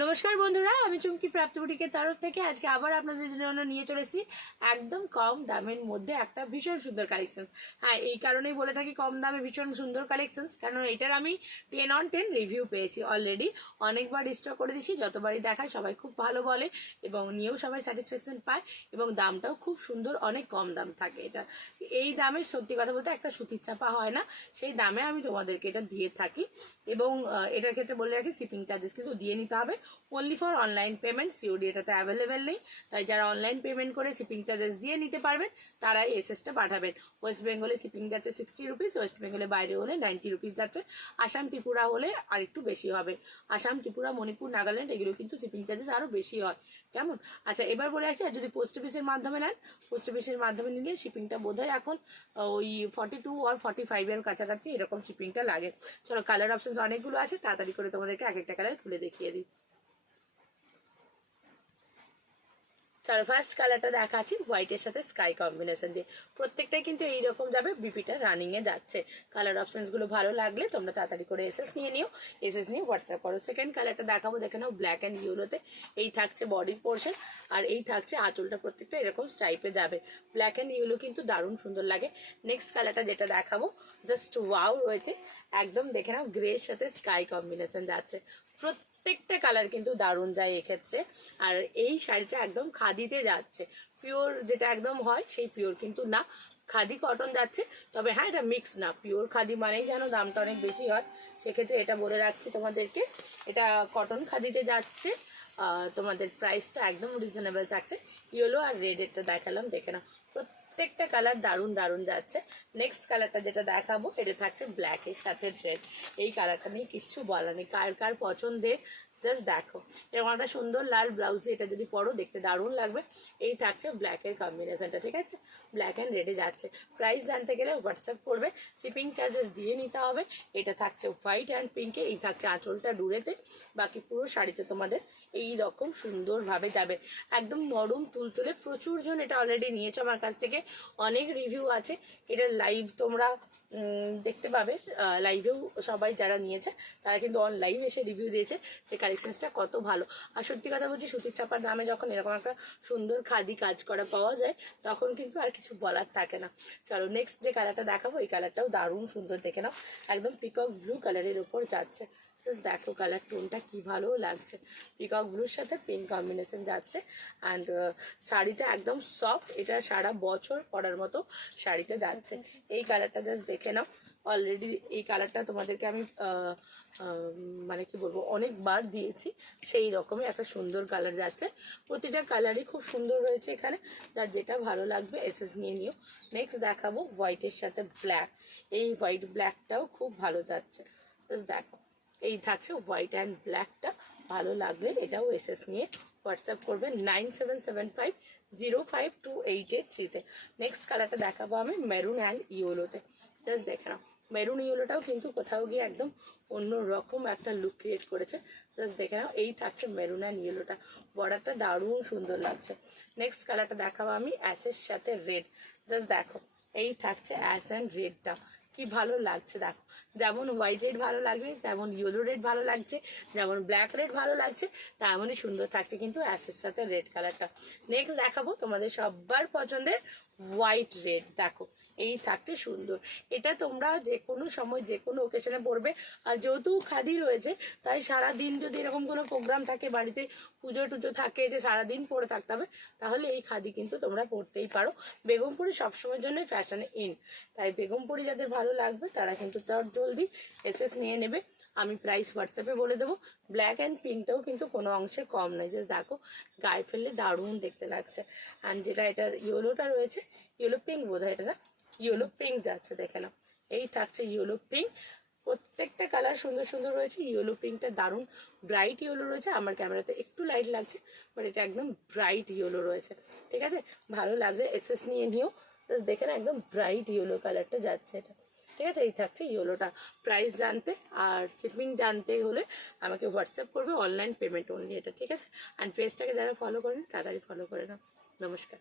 নমস্কার বন্ধুরা, আমি চুমকি প্রাপ্তবুটিকের তরফ থেকে আজকে আবার আপনাদের জন্য নিয়ে চলেছি একদম কম দামের মধ্যে একটা ভীষণ সুন্দর কালেকশন। হ্যাঁ, এই কারণেই বলে থাকি কম দামে ভীষণ সুন্দর কালেকশন, কারণ এটার আমি 10/10 রিভিউ পেয়েছি অলরেডি। অনেকবার স্টক করে দিয়েছি, যতবারই দেখায় সবাই খুব ভালো বলে এবং নিয়েও সবাই স্যাটিসফ্যাকশন পায় এবং দামটাও খুব সুন্দর, অনেক কম দাম থাকে এটা। এই দামে সত্যি কথা বলতে একটা সুতির চাপা হয় না, সেই দামে আমি তোমাদেরকে এটা দিয়ে থাকি। এবং এটার ক্ষেত্রে বলে রাখি শিপিং চার্জেস কিন্তু দিয়ে নিতে হবে, only for online payment. COD এটাতে অ্যাভেলেবেল নেই, তাই যারা অনলাইন পেমেন্ট করে শিপিং চার্জেস দিয়ে নিতে পারবেন তারাই এসএসটা পাঠাবেন। ওয়েস্ট বেঙ্গলে শিপিং যাচ্ছে 60 রুপিস, ওয়েস্ট বেঙ্গলে বাইরে হলে 90 রুপিস যাচ্ছে। আসাম ত্রিপুরা হলে আর একটু বেশি হবে। আসাম ত্রিপুরা মণিপুর নাগাল্যান্ড এগুলো কিন্তু শিপিং চার্জেস আরও বেশি হয়। কেমন? আচ্ছা, এবার বলে রাখি, আর যদি পোস্ট অফিসের মাধ্যমে নেন, পোস্ট অফিসের মাধ্যমে নিলে শিপিংটা বোধহয় এখন ওই 42 আর 45-এর কাছাকাছি এরকম শিপিংটা লাগে। চলো, কালার অপশনস অনেকগুলো আছে, তাড়াতাড়ি করে তোমাদেরকে এক একটা কালার খুলে দেখিয়ে দিই। চলো, ফার্স্ট কালারটা দেখাচ্ছি হোয়াইটের সাথে স্কাই কম্বিনেশন দিয়ে। প্রত্যেকটাই কিন্তু এইরকম যাবে, বিপিটা রানিংয়ে যাচ্ছে। কালার অপশনসগুলো ভালো লাগলে তোমরা তাড়াতাড়ি করে এসএস নিয়ে নিও, এসএস নিয়ে হোয়াটসঅ্যাপ করো। সেকেন্ড কালারটা দেখাবো, দেখে নাও, ব্ল্যাক অ্যান্ড ইয়েলোতে। এই থাকছে বডির পোর্শন আর এই থাকছে আঁচলটা, প্রত্যেকটা এরকম স্টাইপে যাবে। ব্ল্যাক অ্যান্ড ইয়েলো কিন্তু দারুণ সুন্দর লাগে। নেক্সট কালারটা যেটা দেখাবো, জাস্ট ওয়াও রয়েছে একদম, দেখে নাও, গ্রের সাথে স্কাই কম্বিনেশন যাচ্ছে। প্রত্যেকটা কালার কিন্তু দারুণ যায় এক্ষেত্রে। আর এই শাড়িটা একদম খাদিতে যাচ্ছে, পিওর যেটা একদম হয় সেই পিওর কিন্তু না, খাদি কটন যাচ্ছে। তবে হ্যাঁ, এটা মিক্স না, পিওর খাদি মানেই যেন দামটা অনেক বেশি হয়, সেক্ষেত্রে এটা বলে রাখছি তোমাদেরকে, এটা কটন খাদিতে যাচ্ছে। তোমাদের প্রাইসটা একদম রিজনেবল থাকছে। ইয়েলো আর রেড এটা দেখালাম, দেখে নাও, প্রত্যেকটা কালার দারুণ দারুণ যাচ্ছে। নেক্সট কালারটা যেটা দেখাবো, এটা থাকছে ব্ল্যাকের সাথে রেড। এই কালারটা নিয়ে কিচ্ছু বলার নেই, কার কার পছন্দের জাস্ট দেখো। এরকম একটা সুন্দর লাল ব্লাউজ দিয়ে এটা যদি পরো দেখতে দারুণ লাগবে। এই থাকছে ব্ল্যাকের কম্বিনেশনটা, ঠিক আছে, ব্ল্যাক অ্যান্ড রেডে যাচ্ছে। প্রাইস জানতে গেলে হোয়াটসঅ্যাপ করবে, শিপিং চার্জেস দিয়ে নিতে হবে। এটা থাকছে হোয়াইট অ্যান্ড পিঙ্কে, এই থাকছে আঁচলটা ডুরেতে, বাকি পুরো শাড়িতে তোমাদের এই রকম সুন্দরভাবে যাবে, একদম নরম তুলতুলে। প্রচুর জন এটা অলরেডি নিয়েছো আমার কাছ থেকে, অনেক রিভিউ আছে। এটা লাইভ তোমরা দেখতে পাবে, লাইভেও সবাই যারা নিয়েছে তারা কিন্তু অন লাইভ এসে রিভিউ দিয়েছে যে কালেকশনসটা কত ভালো। আর সত্যি কথা বলছি, সুতির চাপার দামে যখন এরকম একটা সুন্দর খাদি কাজ করা পাওয়া যায় তখন কিন্তু আর কিছু বলার থাকে না। চলো, নেক্সট যে কালারটা দেখাবো, এই কালারটাও দারুণ সুন্দর, দেখে নাও, একদম পিকক ব্লু কালারের উপর যাচ্ছে। জাস্ট দেখো কালার টোনটা কি ভালো লাগছে, পিকক ব্লুর সাথে পিঙ্ক কম্বিনেশন যাচ্ছে। অ্যান্ড শাড়িটা একদম সফট, এটা সারা বছর পরার মতো শাড়িতে যাচ্ছে। এই কালারটা জাস্ট দেখে নাও, অলরেডি এই কালারটা তোমাদেরকে আমি মানে কি বলবো, অনেকবার দিয়েছি। সেই রকমই একটা সুন্দর কালার যাচ্ছে, প্রতিটা কালারই খুব সুন্দর রয়েছে এখানে। যার যেটা ভালো লাগবে এসএস নিয়ে নিও। নেক্সট দেখাবো হোয়াইটের সাথে ব্ল্যাক, এই হোয়াইট ব্ল্যাকটাও খুব ভালো যাচ্ছে। জাস্ট দেখো, এই থাকছে হোয়াইট অ্যান্ড ব্ল্যাকটা, ভালো লাগলে এটাও এসএস নিয়ে হোয়াটসঅ্যাপ করবে 9775052883-তে। নেক্সট কালারটা দেখাবো আমি মেরুন অ্যান্ড ইয়েলোতে। জাস্ট দেখে নাও, মেরুন ইয়েলোটাও কিন্তু কোথাও গিয়ে একদম অন্য রকম একটা লুক ক্রিয়েট করেছে। জাস্ট দেখে নাও, এই থাকছে মেরুন অ্যান্ড ইয়েলোটা, বর্ডারটা দারুণ সুন্দর লাগছে। নেক্সট কালারটা দেখাবো আমি অ্যাশের সাথে রেড। জাস্ট দেখো, এই থাকছে অ্যাশ অ্যান্ড রেডটা, কি ভালো লাগছে দেখো। যেমন হোয়াইট রেড ভালো লাগবে, তেমন ইয়েলো রেড ভালো লাগছে, যেমন ব্ল্যাক রেড ভালো লাগছে, তেমনই সুন্দর থাকছে কিন্তু অ্যাশের সাথে রেড কালারটা। নেক্সট দেখাবো তোমাদের সবার পছন্দের হোয়াইট রেড, দেখো, এই থাকছে সুন্দর। এটা তোমরা যে কোনো সময় যে কোনো ওকেশনে পরবে। আর যেহেতু খাদি রয়েছে, তাই সারাদিন যদি এরকম কোনো প্রোগ্রাম থাকে, বাড়িতে পুজো টুজো থাকে যে সারাদিন পরে থাকতে হবে, তাহলে এই খাদি কিন্তু তোমরা পরতেই পারো। বেগমপুরি সবসময়ের জন্যই ফ্যাশনে ইন, তাই বেগমপুরি যাদের ভালো লাগবে তারা কিন্তু তার জলদি এসএস নিয়ে নেবে। আমি প্রাইস হোয়াটসঅ্যাপে বলে দেবো। ব্ল্যাক অ্যান্ড পিঙ্কটাও কিন্তু কোনো অংশে কম নয়, জাস্ট দেখো, গায়ে ফেললে দারুণ দেখতে লাগছে। অ্যান্ড যেটা এটার ইয়েলোটা রয়েছে, ইয়েলো পিঙ্ক বোধ হয়, এটা না, ইয়েলো পিঙ্ক যাচ্ছে, দেখে নাও, এই থাকছে ইয়েলো পিঙ্ক। প্রত্যেকটা কালার সুন্দর সুন্দর রয়েছে। ইয়েলো পিঙ্কটা দারুণ ব্রাইট ইয়েলো রয়েছে, আমার ক্যামেরাতে একটু লাইট লাগছে, বাট এটা একদম ব্রাইট ইয়েলো রয়েছে, ঠিক আছে, ভালো লাগবে এসএস নিয়ে নিও। জাস্ট দেখে না, একদম ব্রাইট ইয়েলো কালারটা যাচ্ছে এটা, ঠিক আছে। এই থাকছে ইয়েলোটা। প্রাইস জানতে আর শিপিং জানতে হলে আমাকে হোয়াটসঅ্যাপ করবে, অনলাইন পেমেন্ট অনলি এটা, ঠিক আছে। অ্যান্ড পেজটাকে যারা ফলো করেন তাড়াতাড়ি ফলো করে নাও। নমস্কার।